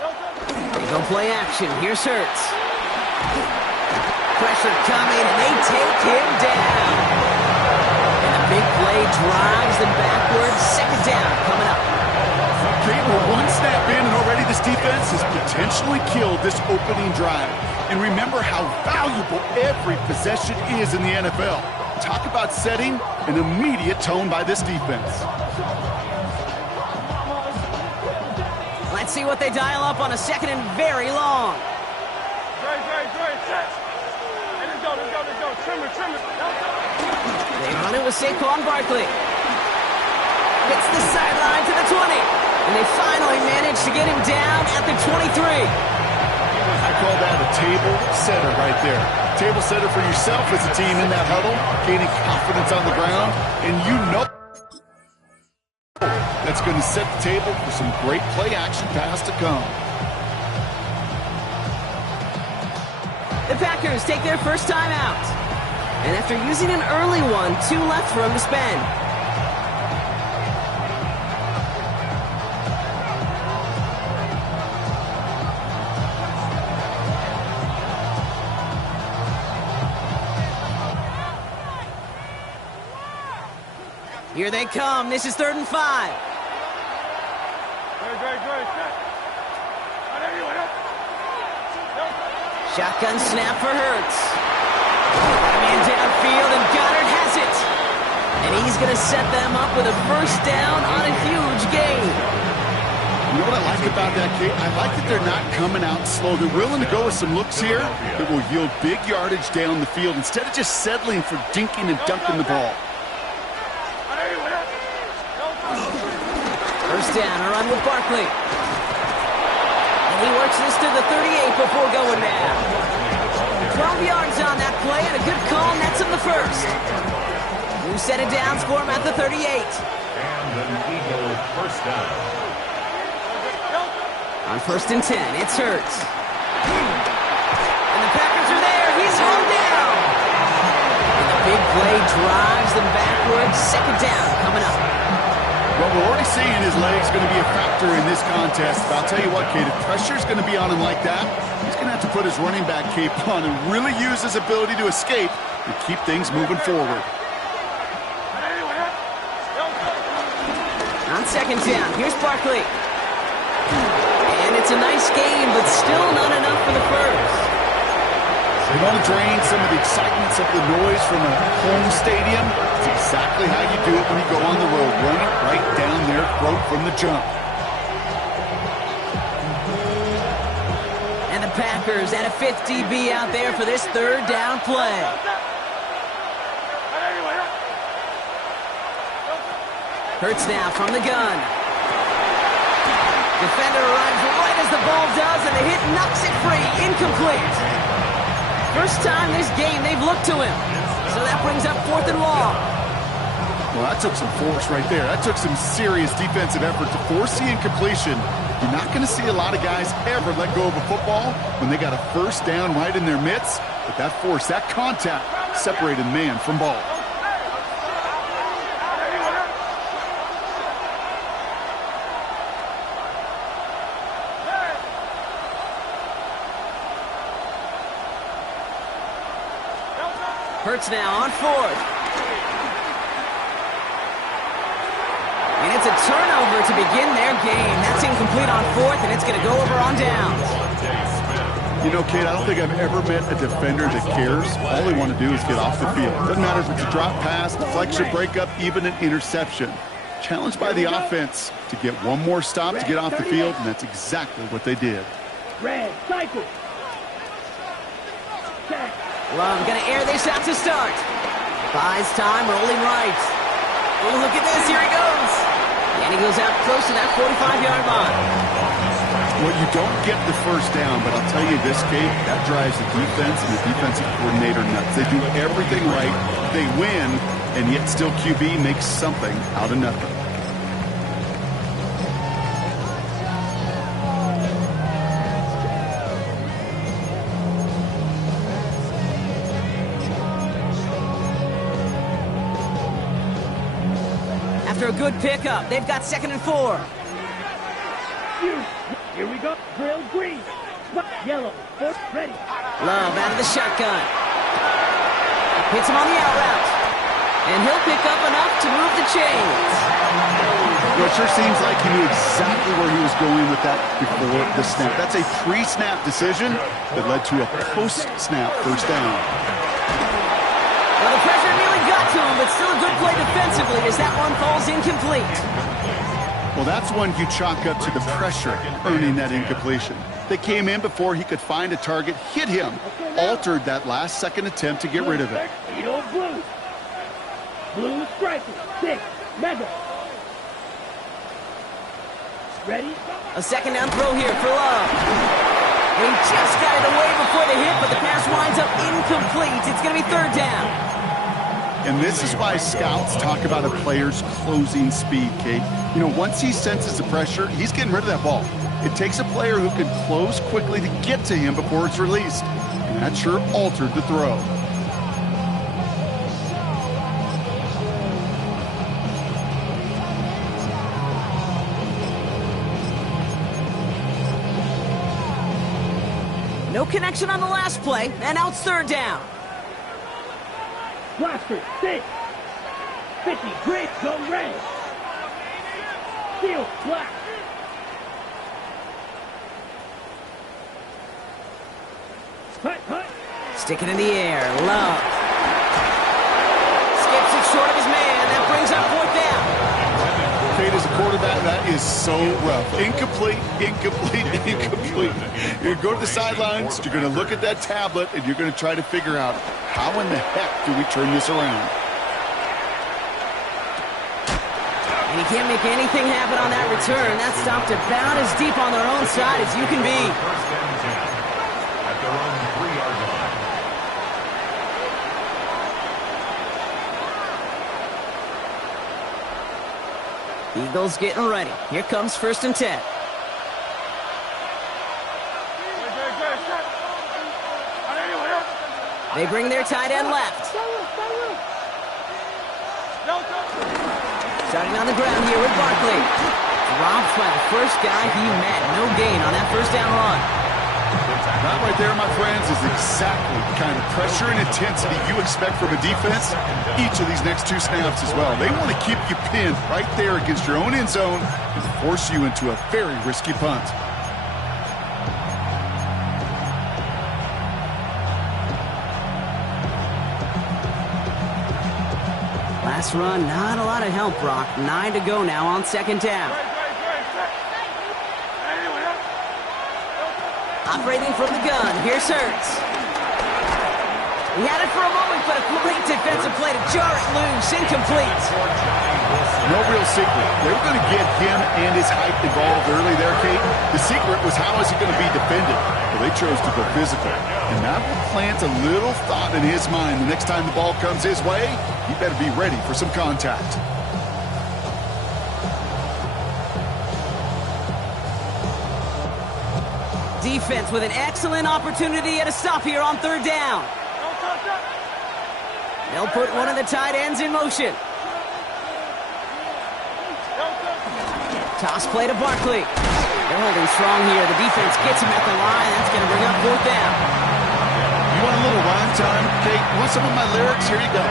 They go play action. Here's Hurts. Pressure coming, and they take him down. And the big play drives them backwards. Second down coming up. Okay, we're one snap in, and already this defense has potentially killed this opening drive. And remember how valuable every possession is in the NFL. Talk about setting an immediate tone by this defense. Let's see what they dial up on a second and very long. They run it with Saquon Barkley. Gets the sideline to the 20. And they finally manage to get him down at the 23. I call that a table setter right there. Table setter for yourself as a team in that huddle, gaining confidence on the ground, and you know that's going to set the table for some great play action pass to come. The Packers take their first time out. And after using an early one, 2 left for him to spend. Here they come. This is 3rd and 5. Shotgun snap for Hurts. Man downfield, and Goddard has it. And he's going to set them up with a first down on a huge gain. You know what I like about that, Kate? I like that they're not coming out slow. They're willing to go with some looks here that will yield big yardage down the field instead of just settling for dinking and dunking the ball. First down, a run with Barkley. And he works this to the 38 before going down. 12 yards on that play, and a good call nets him the first. New set of downs for him at the 38. And an Eagle first down. On 1st and 10, it's Hurts. And the Packers are there. He's slowed down. And the big play drives them backwards. Second down coming up. Well, we're already seeing his legs going to be a factor in this contest. But I'll tell you what, Kate, if pressure's going to be on him like that, he's going to have to put his running back cape on and really use his ability to escape and keep things moving forward. On 2nd down, here's Barkley. And it's a nice game, but still not enough for the first. They want to drain some of the excitement, some of the noise from a home stadium. It's exactly how you do it when you go on the road. Run it right down their throat from the jump. And the Packers at a 50-B out there for this 3rd down play. Hurts now from the gun. Defender arrives right as the ball does, and the hit knocks it free. Incomplete. First time this game they've looked to him. So that brings up 4th and long. Well, that took some force right there. That took some serious defensive effort to force the incompletion. You're not going to see a lot of guys ever let go of a football when they got a first down right in their midst. But that force, that contact, separated man from ball. Hurts now on 4th. And it's a turnover to begin their game. That's incomplete on 4th, and it's going to go over on downs. You know, Kate, I don't think I've ever met a defender that cares. All they want to do is get off the field. Doesn't matter if it's a drop pass, deflection, breakup, even an interception. Challenged by the offense to get one more stop to get off the field, and that's exactly what they did. Red, cycle. Love going to air this out to start. Buys time, rolling right. Oh, look at this. Here he goes. And he goes out close to that 45-yard line. Well, you don't get the first down, but I'll tell you this, Kate, that drives the defense and the defensive coordinator nuts. They do everything right. They win, and yet still QB makes something out of nothing. After a good pickup, they've got 2nd and 4. Here we go. Drill green. Yellow. Ready. Love out of the shotgun. Hits him on the out route. And he'll pick up enough to move the chains. Well, it sure seems like he knew exactly where he was going with that before the snap. That's a pre-snap decision that led to a post-snap first down. Well, the pressure nearly got to him, but still a good play defensively as that one falls incomplete. Well, that's one you chalk up to the pressure earning that incompletion. They came in before he could find a target, hit him, altered that last-second attempt to get rid of it. Blue. Blue striker. 6. Mega. Ready? A second down throw here for Love. And he just got it away before the hit, but the pass winds up incomplete. It's going to be third down. And this is why scouts talk about a player's closing speed, Kate. You know, once he senses the pressure, he's getting rid of that ball. It takes a player who can close quickly to get to him before it's released. And that sure altered the throw. No connection on the last play, and now it's third down. Blaster, 6. 50, grid, go red. Steel, black. Hut. Stick it in the air, Love. Skips it short of his man. That brings up fourth down. Kate, as a quarterback, that is so rough. Incomplete. You're going to go to the sidelines, you're going to look at that tablet, and you're going to try to figure out how in the heck do we turn this around. And he can't make anything happen on that return. That stopped about as deep on their own side as you can be. First and 10 at their own 3-yard line. Eagles getting ready. Here comes first and 10. They bring their tight end left. Starting on the ground here with Barkley. Dropped by the first guy he met. No gain on that first down run. That right there, my friends, is exactly the kind of pressure and intensity you expect from a defense each of these next 2 snaps as well. They want to keep you pinned right there against your own end zone and force you into a very risky punt. Last run, not a lot of help, Brock. 9 to go now on second down. Operating from the gun, here's Hurts. He had it for a moment, but a great defensive play to jar it loose, incomplete. No real secret. They were going to get him and his height involved early there, Kate. The secret was how is he going to be defended? Well, they chose to go physical. And that will plant a little thought in his mind. The next time the ball comes his way, he better be ready for some contact. Defense with an excellent opportunity at a stop here on third down. They'll put one of the tight ends in motion. Toss play to Barkley. They're holding strong here. The defense gets him at the line. That's going to bring up fourth down. You want a little rhyme time? Kate, you want some of my lyrics? Here you go.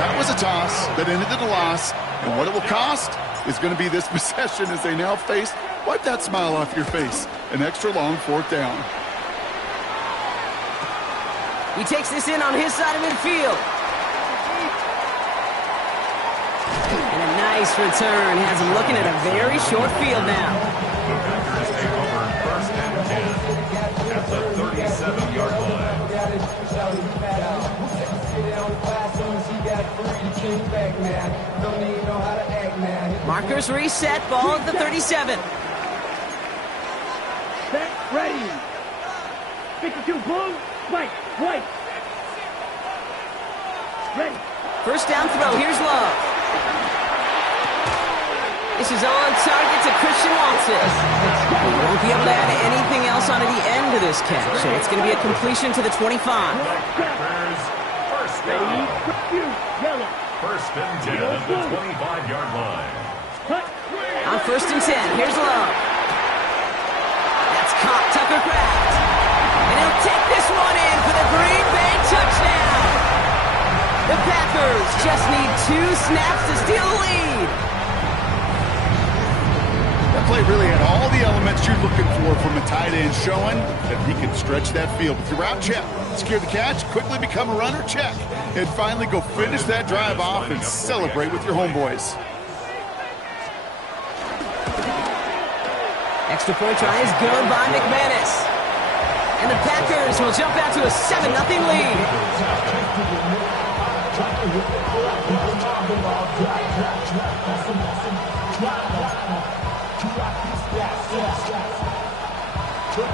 That was a toss that ended in a loss. And what it will cost is going to be this possession as they now face. Wipe that smile off your face. An extra long fourth down. He takes this in on his side of midfield. And a nice return has him looking at a very short field now. The Packers take over first and 10 at the 37-yard line. Markers reset, ball at the 37. Set, ready. 52 blue, white. Ready. First down throw, here's Love. This is on target to Christian Watson. He won't be able to add anything else onto the end of this catch, so it's going to be a completion to the 25. Packers first down. Yellow. First and 10 at the 25-yard line. Hut. On first and 10, here's Love. This one in for the Green Bay touchdown. The Packers just need 2 snaps to steal the lead. That play really had all the elements you're looking for from a tight end, showing that he can stretch that field with your route check. Secure the catch, quickly become a runner, check. And finally go finish that drive off and celebrate with your homeboys. Extra point try is good by McManus. And the Packers will jump out to a 7-0 lead.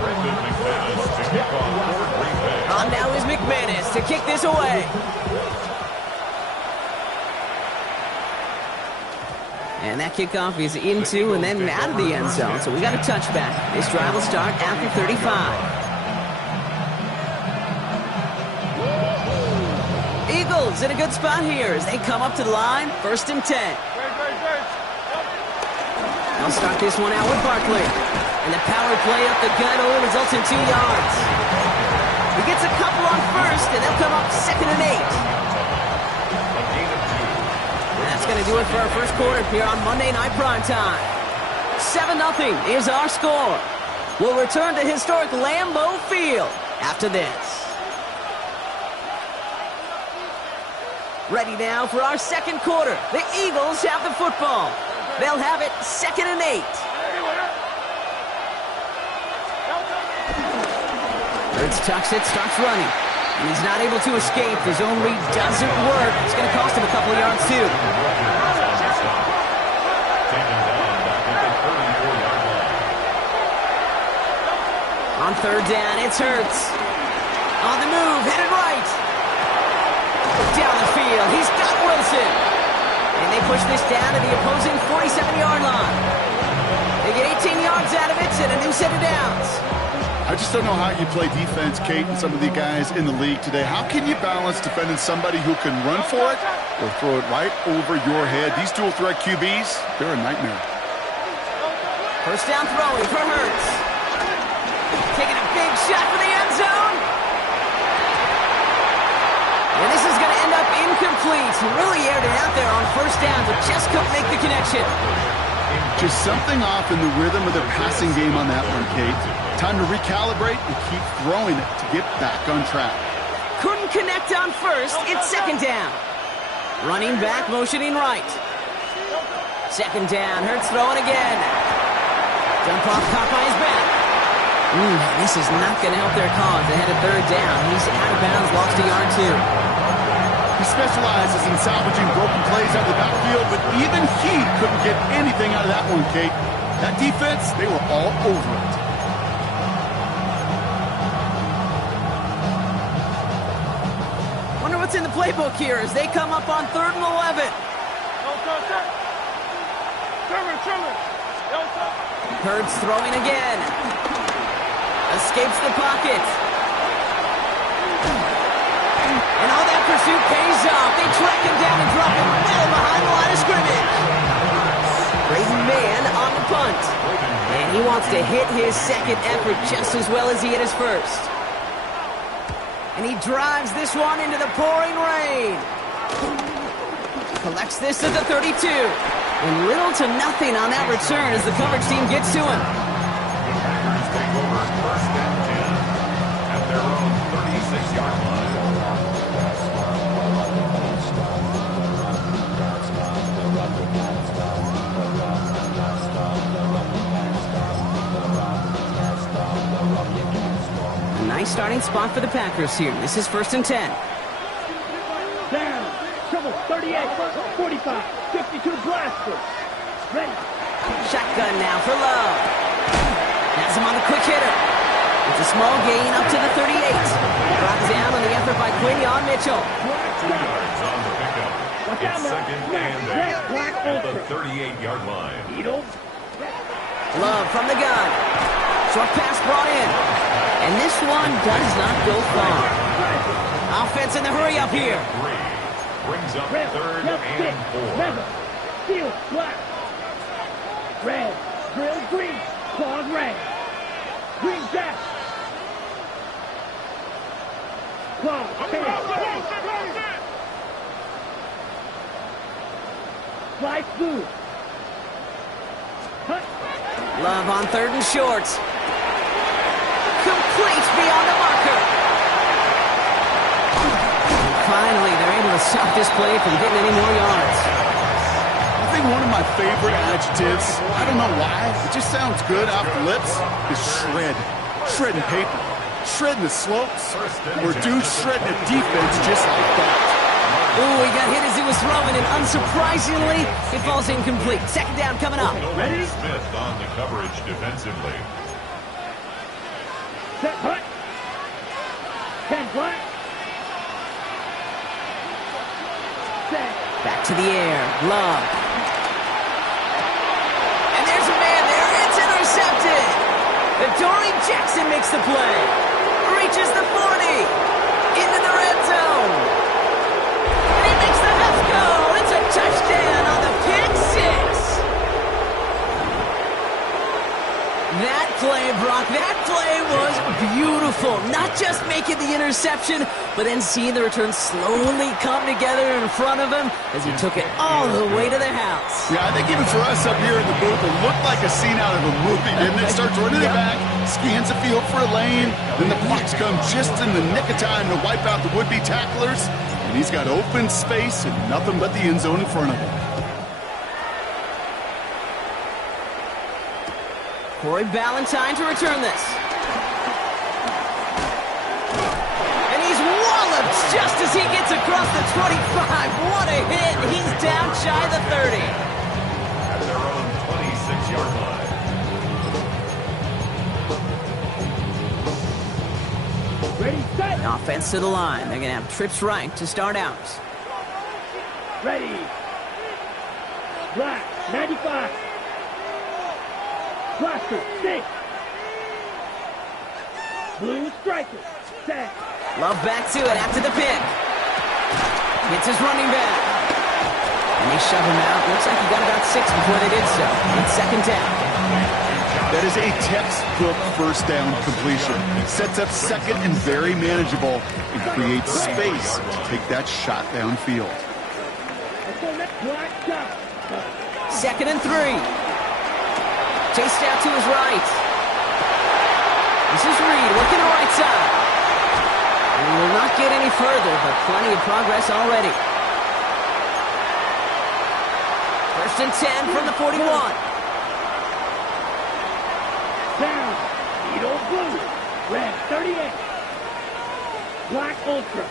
Brendan McManus to kick off for Green Bay. On now is McManus to kick this away. And that kickoff is into and then out of the end zone. So we got a touchback. This drive will start after 35. Eagles in a good spot here as they come up to the line. 1st and 10. They'll start this one out with Barkley. And the power play up the gut only results in 2 yards. He gets a couple on 1st, and they'll come up 2nd and 8. And that's going to do it for our first quarter here on Monday Night Primetime. 7-0 is our score. We'll return to historic Lambeau Field after this. Ready now for our second quarter. The Eagles have the football. They'll have it 2nd and 8. Hurts tucks it, starts running. And he's not able to escape. The zone read doesn't work. It's going to cost him a couple of yards, too. On 3rd down, it's Hurts. On the move, headed right. Down the field, he's got Wilson. And they push this down to the opposing 47-yard line. They get 18 yards out of it and a new set of downs. I just don't know how you play defense, Kate, and some of the guys in the league today. How can you balance defending somebody who can run for it or throw it right over your head? These dual threat QBs, they're a nightmare. 1st down throwing for Hurts. Taking a big shot for the end zone. And this is going to end up incomplete. He really aired it out there on 1st down, but just couldn't make the connection. Just something off in the rhythm of their passing game on that one, Kate. Time to recalibrate and keep throwing it to get back on track. Couldn't connect on 1st. It's 2nd down. Running back, motioning right. 2nd down. Hurts throwing again. Dump off, caught by his back. This is not going to help their cause. They had a 3rd down. He's out of bounds, lost a yard, too. He specializes in salvaging broken plays out of the backfield, but even he couldn't get anything out of that one, Kate. That defense, they were all over it. Wonder what's in the playbook here as they come up on 3rd and 11. Hurts throwing again. Escapes the pocket. And all that pursuit pays off. They track him down and drop him well behind the line of scrimmage. Braden Mann on the punt. And he wants to hit his 2nd effort just as well as he hit his 1st. And he drives this one into the pouring rain. Collects this at the 32. And little to nothing on that return as the coverage team gets to him. Take over 1st and 10 at their own 36-yard line. A nice starting spot for the Packers here. This is 1st and 10. Down. Trouble. 38. 45. 52 blaster. Ready. Shotgun now for Love. Has him on the quick hitter. It's a small gain up to the 38. Brought down on the effort by Quinion Mitchell. 2 yards on the pickup. It's 2nd and 8 at the 38-yard line. Love from the gun. Short pass brought in. And this one does not go far. Offense in the hurry up here. 3 brings up 3rd and 4. Steel, black. Red, grill, green. Claws, red. Green, dash. Clock. 10. Fly smooth. Cut. Love on 3rd and short. Complete beyond the marker. Finally, they're able to stop this play from getting any more yards. I think one of my favorite adjectives, I don't know why, it just sounds good off the lips, is shred. Shredding paper. Shredding the slopes. Or dude shredding a defense just like that. Ooh, he got hit as he was throwing, and unsurprisingly, it falls incomplete. 2nd down coming up. Ready? Smith on the coverage defensively. Set. Cut. 10 flat. Set. Back to the air. Love. And there's a man there. It's intercepted. Adoree Jackson makes the play. Reaches the 40. Into the red zone. And he makes the Mets go. It's a touchdown on the pick six. That play, Brock, that play was beautiful. Not just making the interception, but then seeing the return slowly come together in front of him as he took it all the way to the house. Yeah, I think even for us up here in the booth, it looked like a scene out of a movie, didn't it? Starts running it back, scans the field for a lane, then the blocks come just in the nick of time to wipe out the would-be tacklers, and he's got open space and nothing but the end zone in front of him. Corey Ballantyne to return this. And he's walloped just as he gets across the 25. What a hit. He's down shy of the 30. At their own 26-yard line. Ready, set. Offense to the line. They're going to have trips right to start out. Ready. Black. 95. Blaster. 6. Blue striker. Set. Love back to it after the pick. Gets his running back. And they shove him out. Looks like he got about 6 before they did so. It's 2nd down. That is a textbook first down completion. Sets up 2nd and very manageable and creates space to take that shot downfield. Black shot. 2nd and 3. Chased out to his right. This is Reed working the right side. And will not get any further, but plenty of progress already. 1st and 10 from the 41. Down. Needle blue. Red 38. Black ultra.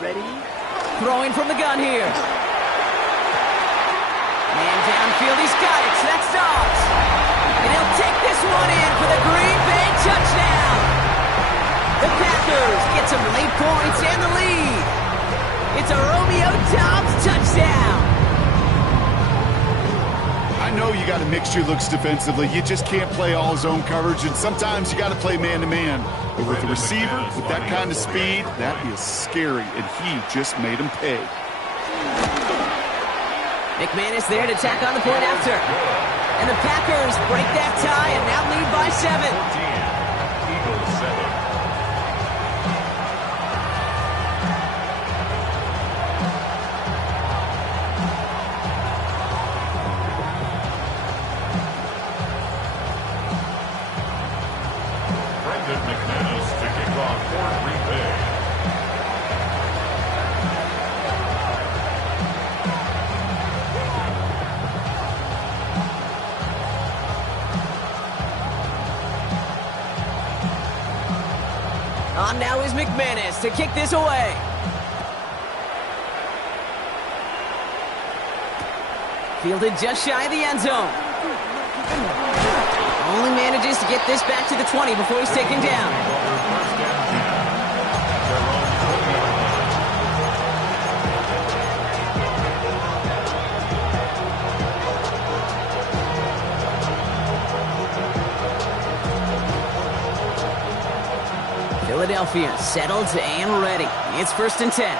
Ready. Throwing from the gun here. Man downfield, he's got it. So that's Dobbs. And he'll take this one in for the Green Bay touchdown. The Packers get some late points and the lead. It's a Romeo Dobbs touchdown. I know you got to mix your looks defensively. You just can't play all zone coverage, and sometimes you got to play man-to-man. But with a receiver with that kind of speed, that is scary, and he just made him pay. McManus there to tack on the point after. And the Packers break that tie and now lead by 7. 14. Eagles 7. Brendan McManus to kick off for Green Bay. On now is McManus to kick this away. Fielded just shy of the end zone. Only manages to get this back to the 20 before he's taken down. First and 10. Their own 20-yard line. Philadelphia settled and ready. It's 1st and 10.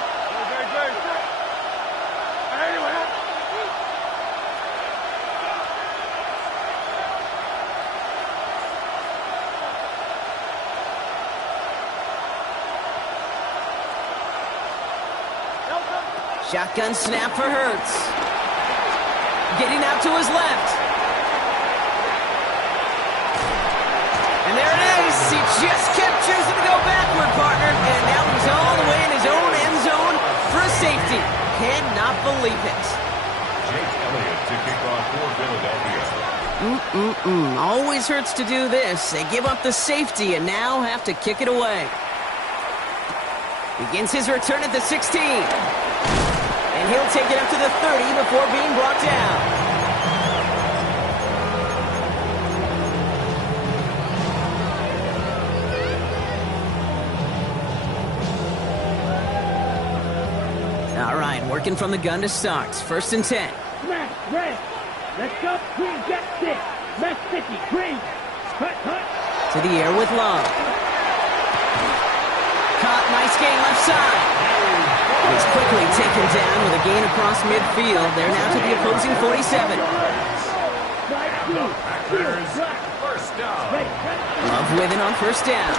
Shotgun snap for Hurts. Getting out to his left. And there it is. He just kept choosing to go backward, partner. And now he's all the way in his own end zone for a safety. Cannot believe it. Jake Elliott to kick off for Philadelphia. Always hurts to do this. They give up the safety and now have to kick it away. Begins his return at the 16. And he'll take it up to the 30 before being brought down. All right, working from the gun to start. 1st and 10. Smash, red. Let's go. Green, get 6. Smash 50. Green. Hut. To the air with Love. Caught, nice gain left side. It's quickly taken down with a gain across midfield. They're now to the opposing 47. First down. Love with it on 1st down.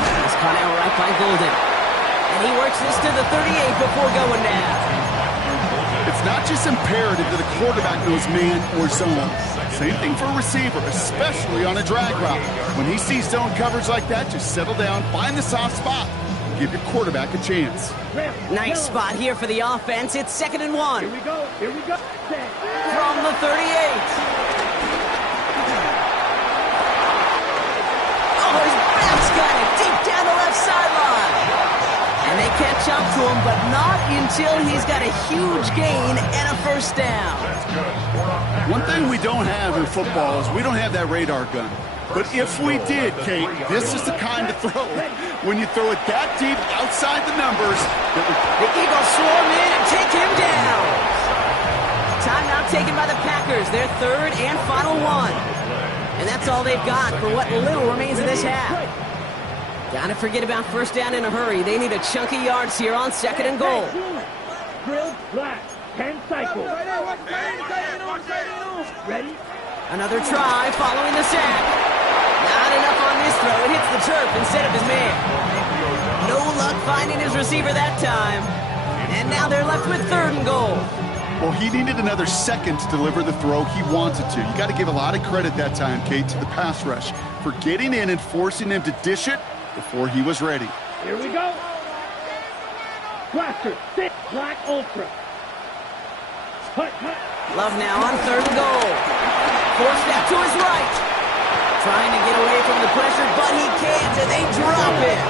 He's caught out right by Golden. And he works this to the 38 before going down. It's not just imperative that a quarterback knows man or zone. Same thing for a receiver, especially on a drag route. When he sees zone coverage like that, just settle down, find the soft spot, and give your quarterback a chance. Nice spot here for the offense. It's 2nd and 1. Here we go. From the 38. Oh, his back's got it deep down the left sideline. And they catch up to him, but not until he's got a huge gain and a 1st down. One thing we don't have in football is we don't have that radar gun. But if we did, Kate, this is the kind of throw. When you throw it that deep outside the numbers. The Eagles swarm in and take him down. Timeout taken by the Packers, their 3rd and final one. And that's all they've got for what little remains of this half. Gotta forget about 1st down in a hurry. They need a chunky yards here on 2nd and goal. Grilled black. 10 cycles. Ready? Another try following the sack. Not enough on this throw. It hits the turf instead of his man. No luck finding his receiver that time. And now they're left with 3rd and goal. Well, he needed another second to deliver the throw he wanted to. You got to give a lot of credit that time, Kate, to the pass rush for getting in and forcing him to dish it before he was ready. Here we go. Blaster, 6, black ultra. Hut. Love now on 3rd and goal. Forced out to his right. Trying to get away from the pressure, but he can't, and they drop it.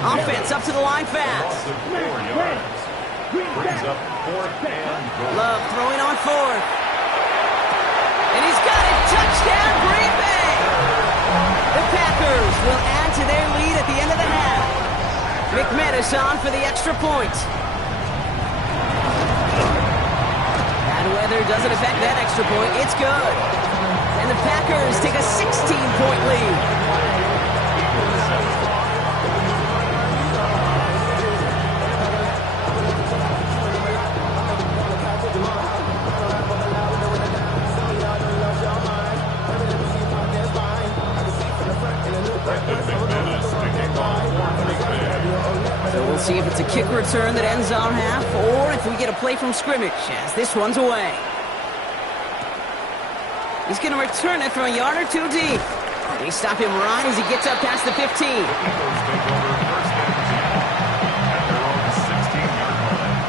Offense up to the line fast. Brings up 4th and goal. Love throwing on 4th. And he's got it. Touchdown, Green Bay. The Packers will add to their lead at the end of the half. McManus on for the extra point. Bad weather doesn't affect that extra point. It's good. And the Packers take a 16-point lead. So we'll see if it's a kick return that ends our half, or if we get a play from scrimmage, as this one's away. He's going to return it from a yard or 2 deep. They stop him right as he gets up past the 15. Eagles take over 1st and 10 at their own 16-yard line.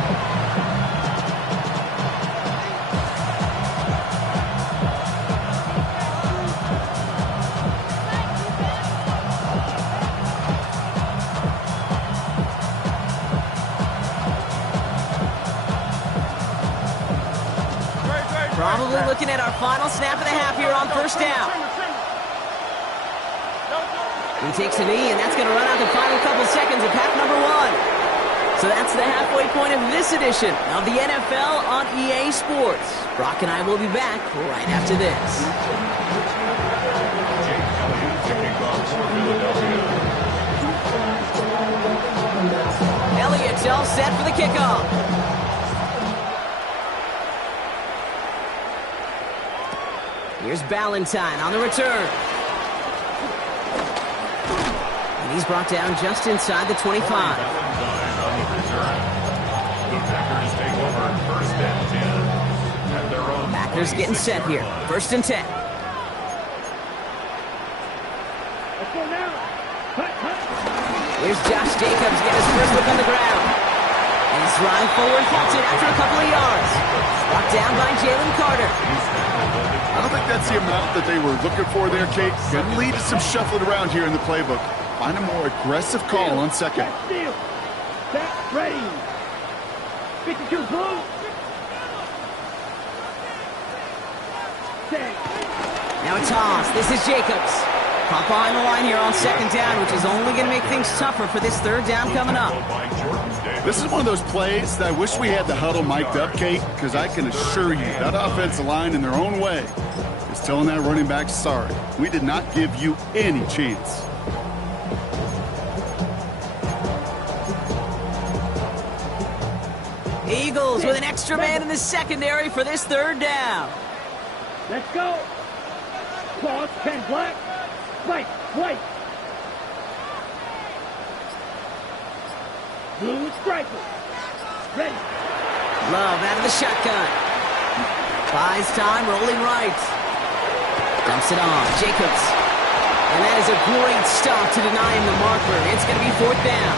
Probably looking at our final snap of the half here on 1st down. He takes a knee, and that's going to run out the final couple seconds of half number 1. So that's the halfway point of this edition of the NFL on EA Sports. Brock and I will be back right after this. Jake Elliott to kick off for Philadelphia. Elliott's all set for the kickoff. Here's Ballantyne on the return. And he's brought down just inside the 25. Ballantyne on the Packers getting set here. 1st and 10. Let's go now. Cut, cut. Here's Josh Jacobs getting his first look on the ground. And he's running forward, halted after a couple of yards. Brought down by Jalen Carter. I don't think that's the amount that they were looking for there, Kate. Going to lead to some shuffling around here in the playbook. Find a more aggressive call on second. Steal. Set, ready. 52 blue. Set. Now a toss. This is Jacobs. Pop behind the line here on 2nd down, which is only going to make things tougher for this 3rd down coming up. This is one of those plays that I wish we had the huddle mic'd up, Kate, because I can assure you that offensive line in their own way is telling that running back, sorry, we did not give you any chance. Eagles with an extra man in the secondary for this 3rd down. Let's go. Cross, 10 black. Right, white. Blue striker. Ready. Love out of the shotgun. Buys time, rolling right. Dumps it on. Jacobs. And that is a great stop to deny him the marker. It's going to be 4th down.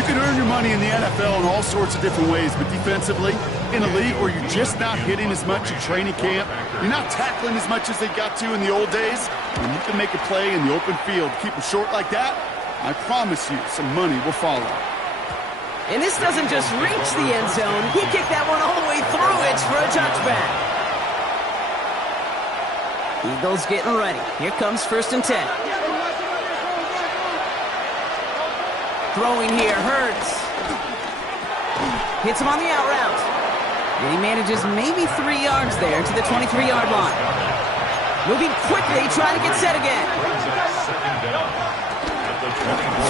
You can earn your money in the NFL in all sorts of different ways, but defensively, in a league where you're just not hitting as much in training camp, you're not tackling as much as they got to in the old days, when you can make a play in the open field, keep them short like that, I promise you some money will follow. And this doesn't just reach the end zone. He kicked that one all the way through it for a touchback. Eagles getting ready. Here comes 1st and 10. Throwing here, Hurts. Hits him on the out route. And he manages maybe 3 yards there to the 23-yard line. Moving quickly, trying to get set again.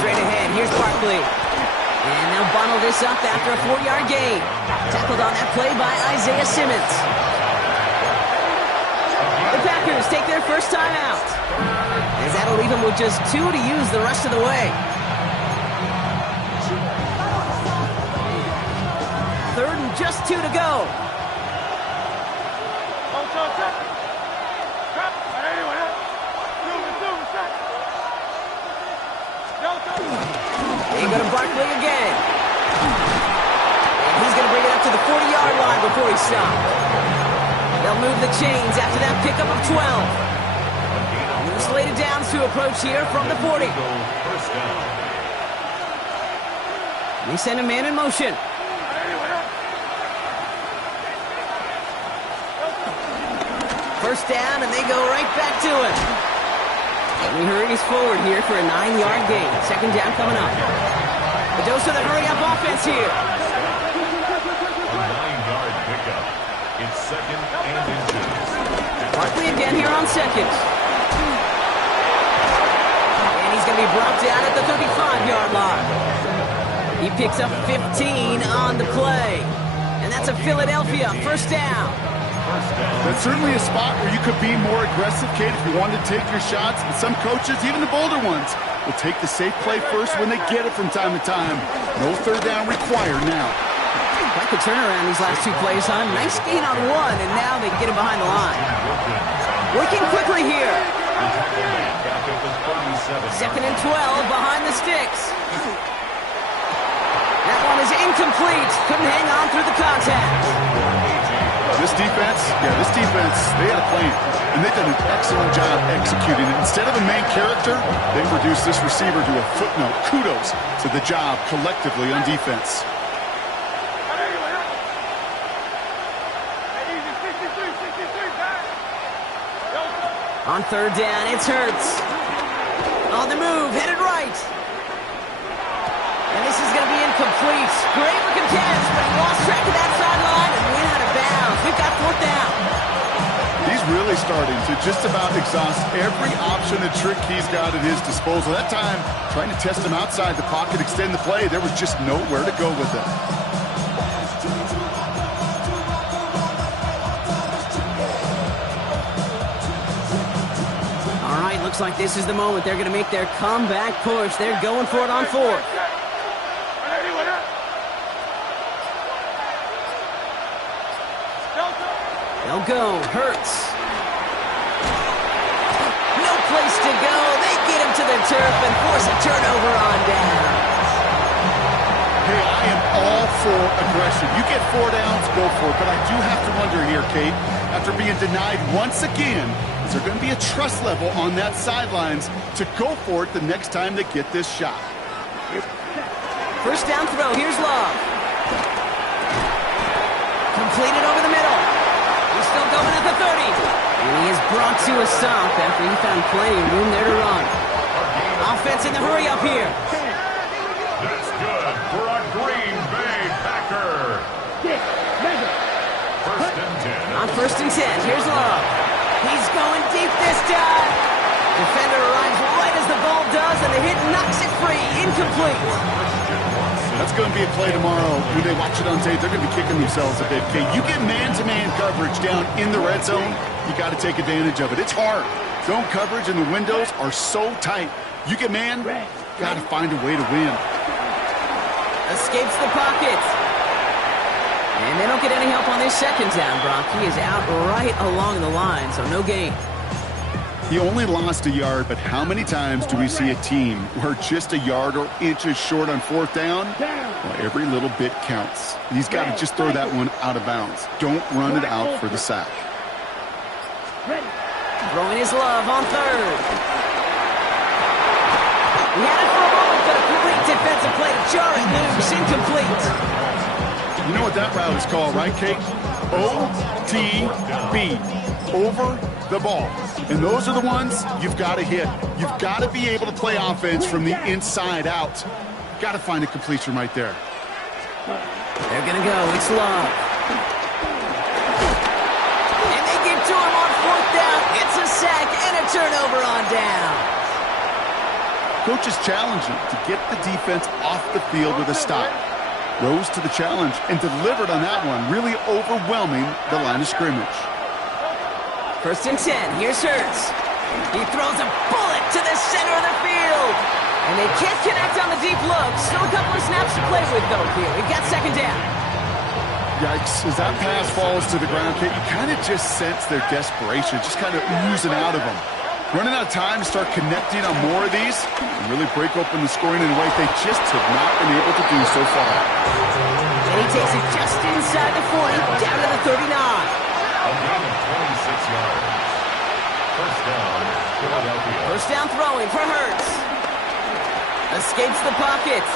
Straight ahead, here's Barkley. And they'll bundle this up after a 4-yard gain. Tackled on that play by Isaiah Simmons. The Packers take their first time out, as that'll leave them with just 2 to use the rest of the way. 3rd and just 2 to go. They go to Barkley again. And he's going to bring it up to the 40-yard line before he stops. They'll move the chains after that pickup of 12. New slated downs to approach here from the 40. They send a man in motion. First down, and they go right back to him. And he hurries forward here for a 9-yard gain. 2nd down coming up. The dose of the hurry-up offense here. A 9-yard pickup. It's 2nd and inches. Barkley again here on 2nd. And he's going to be brought down at the 35-yard line. He picks up 15 on the play. And that's a Philadelphia 1st down. That's certainly a spot where you could be more aggressive, Kate, if you wanted to take your shots. And some coaches, even the bolder ones, will take the safe play first when they get it from time to time. No 3rd down required now. Quite the turnaround these last 2 plays, huh? Nice gain on 1, and now they get him behind the line. Working quickly here. 2nd and 12 behind the sticks. That one is incomplete. Couldn't hang on through the contact. This defense, they had a plan, and they've done an excellent job executing it. Instead of a main character, they reduced this receiver to a footnote. Kudos to the job collectively on defense. On 3rd down, it's Hurts. On the move, headed right. And this is going to be incomplete. Great looking catch, but he lost track of that sideline and went out of bounds. We've got 4th down. He's really starting to just about exhaust every option and trick he's got at his disposal. That time, trying to test him outside the pocket, extend the play, there was just nowhere to go with it. All right, looks like this is the moment. They're going to make their comeback push. They're going for it on 4th. They'll They'll go. Hurts. No place to go. They get him to the turf and force a turnover on down. Hey, I am all for aggression. You get 4 downs, go for it. But I do have to wonder here, Kate, after being denied once again, is there going to be a trust level on that sidelines to go for it the next time they get this shot? First down throw. Here's Love. Completed over the middle. He's still going at the 30. And he is brought to a stop after he found plenty of room there to run. Offense in the hurry up here. That's good for a Green Bay Packer. First and 10. On first and 10, here's Love. He's going deep this time. Defender arrives right as the ball does, and the hit knocks it free. Incomplete. That's going to be a play tomorrow. When they watch it on tape, they're going to be kicking themselves a bit. Okay, you get man-to-man coverage down in the red zone, you got to take advantage of it. It's hard. Zone coverage and the windows are so tight. You get man, got to find a way to win. Escapes the pocket. And they don't get any help on this second down, Brock. He is out right along the line, so no gain. He only lost a yard, but how many times do we see a team where just a yard or inches short on fourth down? Well, every little bit counts. He's got to just throw that one out of bounds. Don't run it out for the sack. Throwing his Love on third. He had it for a moment, but a great defensive play to jar it loose. Incomplete. You know what that route is called, right, Kate? OTB. Over the ball. And those are the ones you've got to hit. You've got to be able to play offense from the inside out. You've got to find a completion right there. They're going to go. It's Love. And they get to him on fourth down. It's a sack and a turnover on down. Coach is challenging to get the defense off the field with a stop. Rose to the challenge and delivered on that one, really overwhelming the line of scrimmage. First and 10, here's Hurts. He throws a bullet to the center of the field. And they can't connect on the deep look. Still a couple of snaps to play with, though, here. We've got second down. Yikes, as that pass falls to the ground, Kate, you kind of just sense their desperation, just kind of oozing out of them. Running out of time to start connecting on more of these and really break open the scoring in ways they just have not been able to do so far. And he takes it just inside the 40, down to the 39. A gain of 26 yards. First down, Philadelphia. First down throwing for Hurts. Escapes the pocket.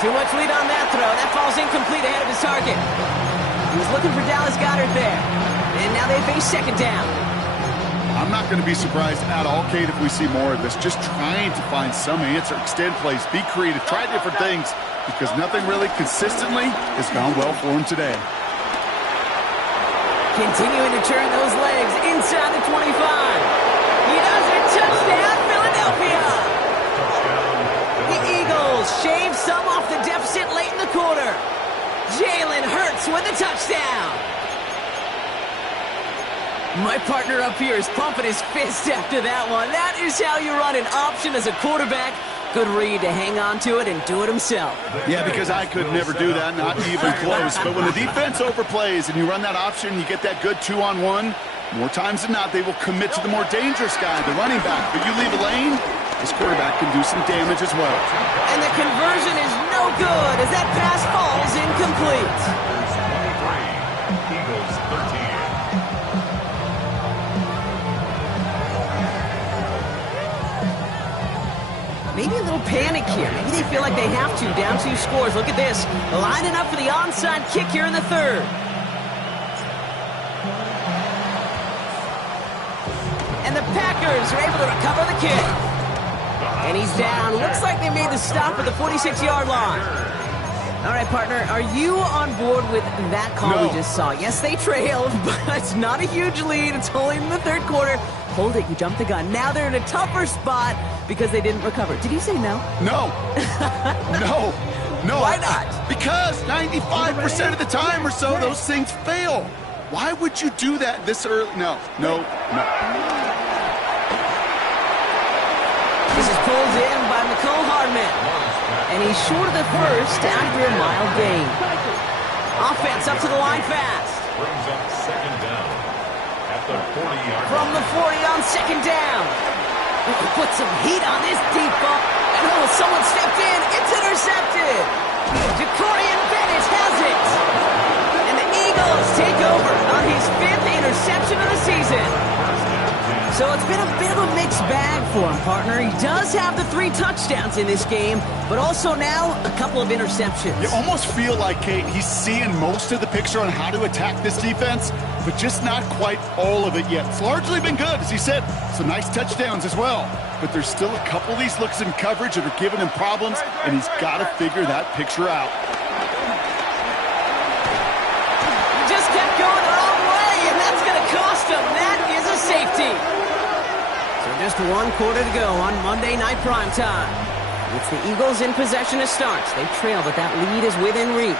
Too much lead on that throw. That falls incomplete ahead of his target. He was looking for Dallas Goedert there. And now they face second down. I'm not going to be surprised at all, Kate, if we see more of this. Just trying to find some answer, extend plays, be creative, try different things, because nothing really consistently has gone well for him today. Continuing to turn those legs inside the 25. He does it. Touchdown, Philadelphia. The Eagles shave some off the deficit late in the quarter. Jalen Hurts with a touchdown. My partner up here is pumping his fist after that one. That is how you run an option as a quarterback. Good read to hang on to it and do it himself. Yeah, because I could never do that, not even close. But when the defense overplays and you run that option, you get that good 2-on-1, more times than not, they will commit to the more dangerous guy, the running back. But you leave a lane, this quarterback can do some damage as well. And the conversion is no good as that pass falls incomplete. 23, Eagles 13. Maybe a little panic here. Maybe they feel like they have to. Down 2 scores. Look at this. Lining up for the onside kick here in the third. And the Packers are able to recover the kick. And he's down. Looks like they made the stop at the 46-yard line. All right, partner, are you on board with that call we just saw? Yes, they trailed, but it's not a huge lead. It's only in the third quarter. Hold it, you jumped the gun. Now they're in a tougher spot because they didn't recover. Did you say no? No. No. Why not? Because 95% of the time or so, those things fail. Why would you do that this early? No. This is pulled in by Mecole Hardman. And he's short of the first after a mild gain. Offense up to the line fast. brings up second down at the 40-yard line. From the 40 on second down. Put some heat on this deep ball. And oh, someone stepped in. It's intercepted. Jacorian Bennett has it. And the Eagles take over on his 5th interception of the season. So it's been a bit of a mixed bag for him, partner. He does have the 3 touchdowns in this game, but also now a couple of interceptions. You almost feel like, Kate, he's seeing most of the picture on how to attack this defense, but just not quite all of it yet. It's largely been good, as he said. Some nice touchdowns as well. But there's still a couple of these looks in coverage that are giving him problems, and he's got to figure that picture out. Just kept going the wrong way, and that's going to cost him. That is a safety. So just 1 quarter to go on Monday Night Primetime. It's the Eagles in possession to start. They trail, but that lead is within reach.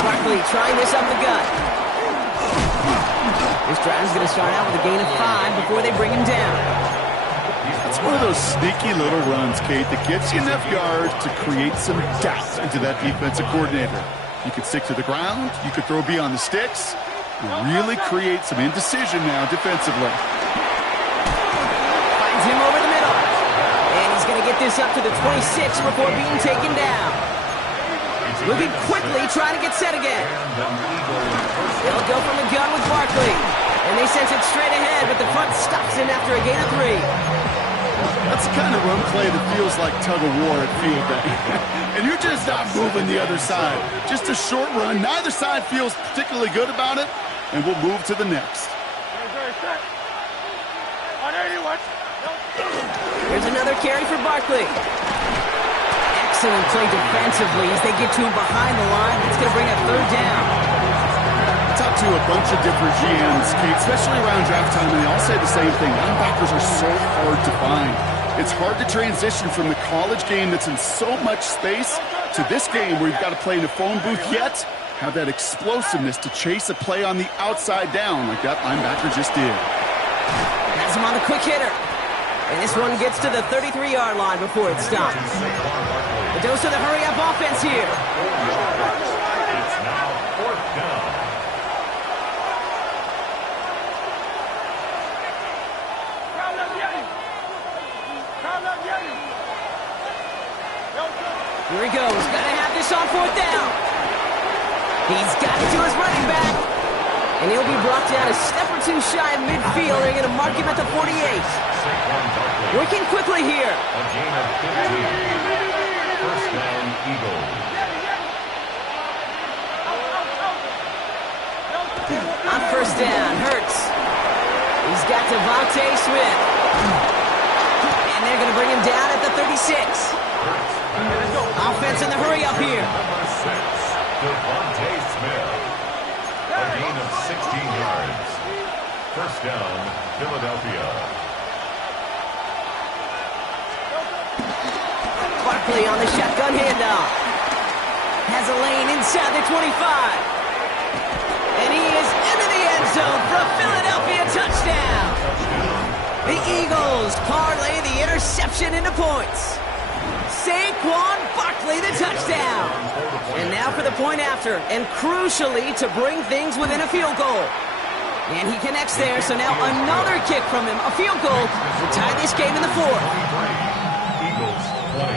Barkley trying this up the gut. This drive is going to start out with a gain of 5 before they bring him down. It's one of those sneaky little runs, Kate, that gets you enough yards to create some doubt into that defensive coordinator. You could stick to the ground, you could throw beyond the sticks, and really create some indecision now defensively. Finds him over the middle. And he's going to get this up to the 26 before being taken down. Moving quickly, trying to get set again. They'll go from the gun with Barkley. And they send it straight ahead, but the front stops him after a gain of 3. That's the kind of run play that feels like tug-of-war at field day. And you're just not moving the other side. Just a short run. Neither side feels particularly good about it, and we'll move to the next. Here's another carry for Barkley. Excellent play defensively as they get to him behind the line. That's going to bring up 3rd down. I talked to a bunch of different GMs, Kate, especially around draft time, and they all say the same thing. Linebackers are so hard to find. It's hard to transition from the college game that's in so much space to this game where you've got to play in a phone booth, yet have that explosiveness to chase a play on the outside down like that linebacker just did. Has him on the quick hitter. And this one gets to the 33-yard line before it stops. The dose of the hurry-up offense here. It's now 4th down. Here he goes. Got to have this on 4th down. He's got it to his running back. And he'll be brought down a step or 2 shy of midfield. They're going to mark him at the 48. Working quickly here. A gain of 15. 1st down, Eagles. On 1st down, Hurts. He's got Devontae Smith. And they're going to bring him down at the 36. Offense in the hurry up here. Number 6, Devontae Smith. A gain of 16 yards. 1st down, Philadelphia. Barkley on the shotgun handoff. Has a lane inside the 25. And he is into the end zone for a Philadelphia touchdown. The Eagles parlay the interception into points. Saquon Barkley, the touchdown. And now for the point after, and crucially to bring things within a field goal. And he connects there, so now another kick from him, a field goal, to tie this game in the 4th. Eagles 20.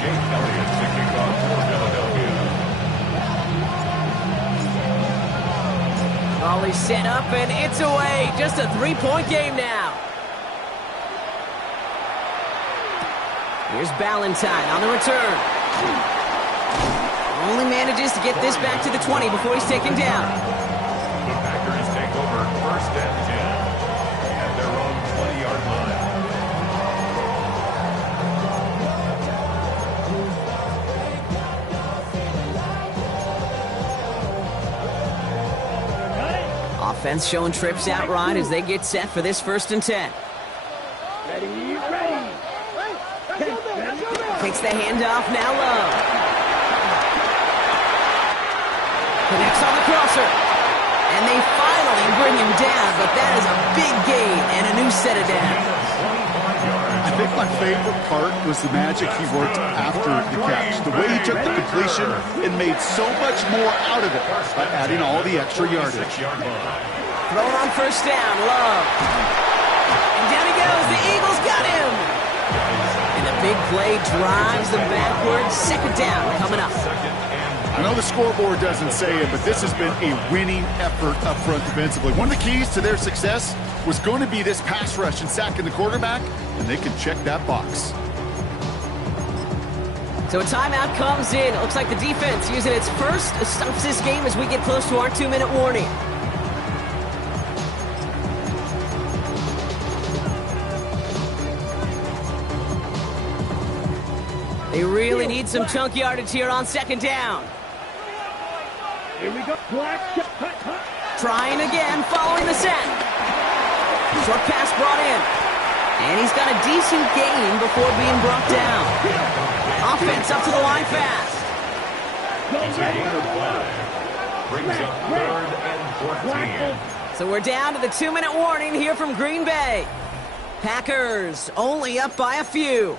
Jake Elliott to kick off for Philadelphia. Volley set up, and it's away. Just a 3-point game now. Here's Ballantyne on the return. Only manages to get this back to the 20 before he's taken down. The Packers take over 1st and 10 at their own 20-yard line. Offense showing trips outright as they get set for this 1st and 10. Ready. Takes the handoff now low. Connects on the crosser. And they finally bring him down, but that is a big gain and a new set of downs. I think my favorite part was the magic he worked after the catch. The way he took the completion and made so much more out of it by adding all the extra yardage. Throwing on first down, Love. And down he goes, the Eagles got him. And the big play drives them backwards. Second down coming up. I know the scoreboard doesn't say it, but this has been a winning effort up front defensively. One of the keys to their success was going to be this pass rush and sacking the quarterback, and they can check that box. So a timeout comes in. It looks like the defense using its first stops this game as we get close to our 2-minute warning. They really need some chunk yardage here on second down. Here we go. Black shot. Trying again, following the set. Short pass brought in. And he's got a decent gain before being brought down. Offense up to the line fast. It's a gain of 5. Brings up 3rd and 14. So we're down to the 2-minute warning here from Green Bay. Packers only up by a few.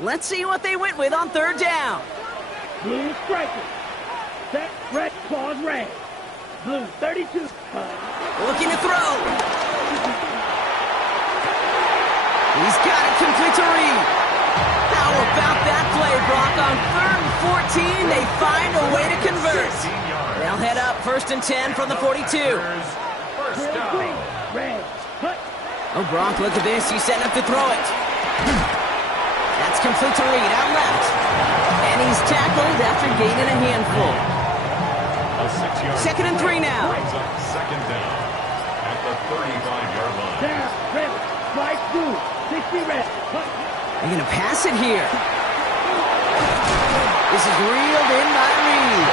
Let's see what they went with on third down. Blue striker. Set, red, claws, red. Blue 32. Looking to throw. He's got it complete to Reed. How about that play, Brock? On 3rd and 14, they find a way to convert. They'll head up 1st and 10 from the 42. First down. Red. Cut. Oh, Brock, look at this. He's setting up to throw it. That's complete to Reed, out left. And he's tackled after gaining a handful. A 6-yard. 2nd and 3 now. Brings up second down at the 35-yard line. Down. Red. Flight blue. 60 red. Cut. They're going to pass it here. This is reeled in by Reed.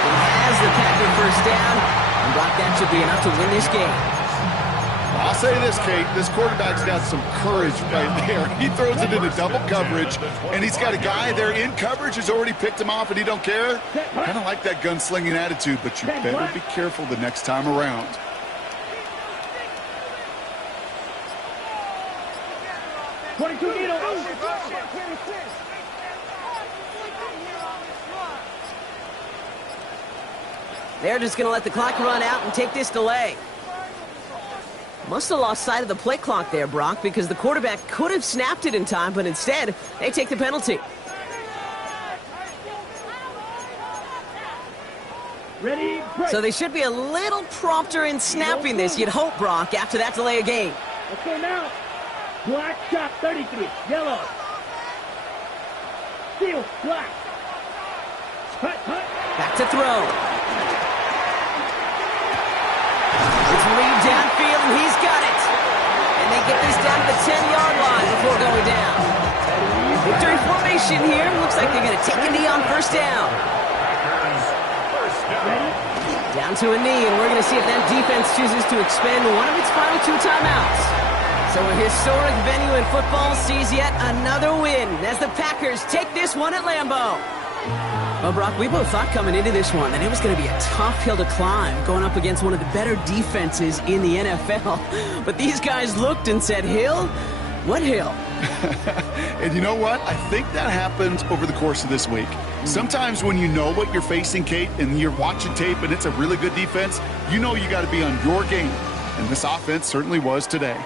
He has the Packer first down. And Brock, that should be enough to win this game. I'll say this, Kate, this quarterback's got some courage right there. He throws it into double coverage, and he's got a guy there in coverage who's already picked him off, and he don't care. Kind of like that gunslinging attitude, but you better be careful the next time around. They're just going to let the clock run out and take this delay. Must have lost sight of the play clock there, Brock, because the quarterback could have snapped it in time, but instead, they take the penalty. Ready, break. So they should be a little prompter in snapping this, you'd hope, Brock, after that delay of game. Okay, now. Black shot 33. Yellow. Steel. Black. Cut. Back to throw. It's Reed downfield, and he's got it. And they get this down to the 10-yard line before going down. Victory formation here. Looks like they're going to take a knee on first down. Down to a knee, and we're going to see if that defense chooses to expend one of its final 2 timeouts. So a historic venue in football sees yet another win as the Packers take this one at Lambeau. Well, Brock, we both thought coming into this one that it was going to be a tough hill to climb going up against one of the better defenses in the NFL. But these guys looked and said, Hill? What hill? And you know what? I think that happens over the course of this week. Sometimes when you know what you're facing, Kate, and you're watching tape and it's a really good defense, you know you got to be on your game. And this offense certainly was today.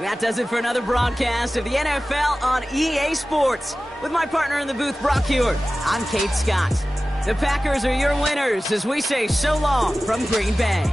That does it for another broadcast of the NFL on EA Sports. With my partner in the booth, Brock Huard, I'm Kate Scott. The Packers are your winners as we say so long from Green Bay.